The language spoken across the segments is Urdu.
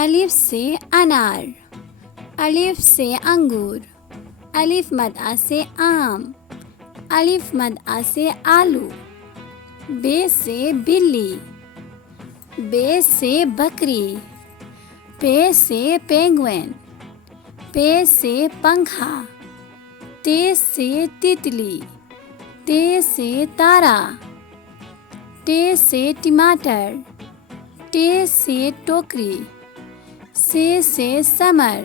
الف سے انار، الف سے انگور، الف مد آ سے آم، الف مد آ سے آلو، بے سے بلی، بے سے بکری، پے سے پینگوئن، پے سے پنکھا، تے سے تتلی، تے سے تارا، ٹے سے ٹماٹر، ٹے سے ٹوکری، سے سمر،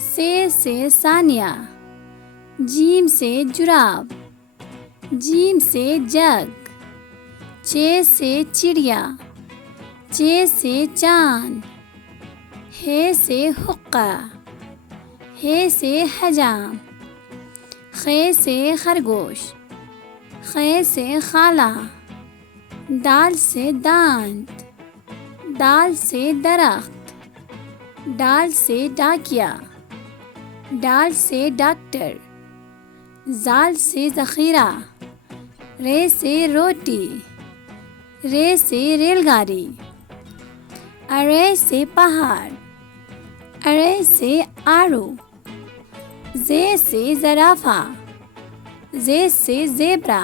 سے ثانیہ، جیم سے جراب، جیم سے جگ، چے سے چڑیا، چے سے چاند، ہے سے حقہ، ہے سے حجام، خے سے خرگوش، خے سے خالہ، دال سے دانت، دال سے درخت، ڈال سے ڈاکیا، ڈال سے ڈاکٹر، زال سے ذخیرہ، رے سے روٹی، رے سے ریل گاڑی، ارے سے پہاڑ، ارے سے آڑو، زے سے زرافہ، زے سے زیبرا،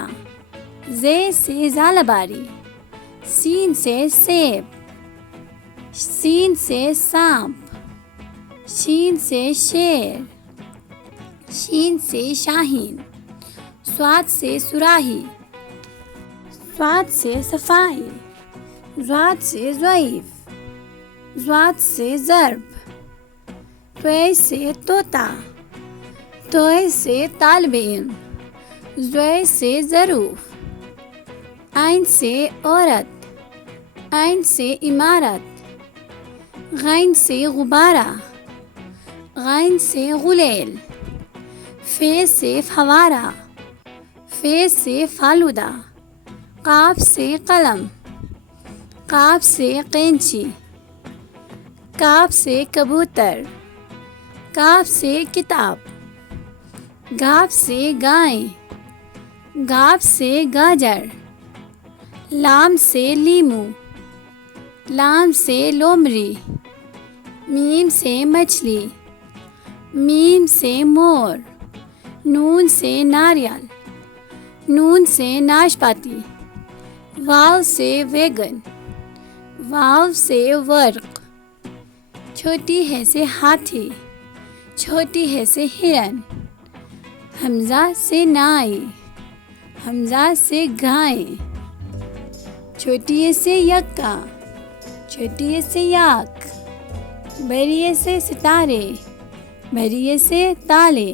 زے سے زالباری، سین سے سیب، سین سے سانپ، شین سے شیر، شین سے شاہین، صاد سے صراحی، صاد سے صفائی، ضاد سے ضعیف، ضاد سے ضرب، طے سے طوطا، طے سے طالب علم، ضے سے ظروف، عین سے عورت، عین سے عمارت، غین سے غبارہ، غین سے غلیل، فے سے فوارہ، فے سے فالودہ، قاف سے قلم، قاف سے قینچی، کاف سے کبوتر، کاف سے کتاب، گاف سے گائیں، گاف سے گاجر، لام سے لیمو، لام سے لومڑی، میم سے مچھلی، میم سے مور، نون سے ناریل، نون سے ناشپاتی، واو سے ویگن، واو سے ورق، چھوٹی ہے سے ہاتھی، چھوٹی ہے سے ہرن، حمزہ سے نائی، حمزہ سے گائے، چھوٹی سے یکا، چھوٹی سے یاک، بڑی سے ستارے، بڑی سے تالے۔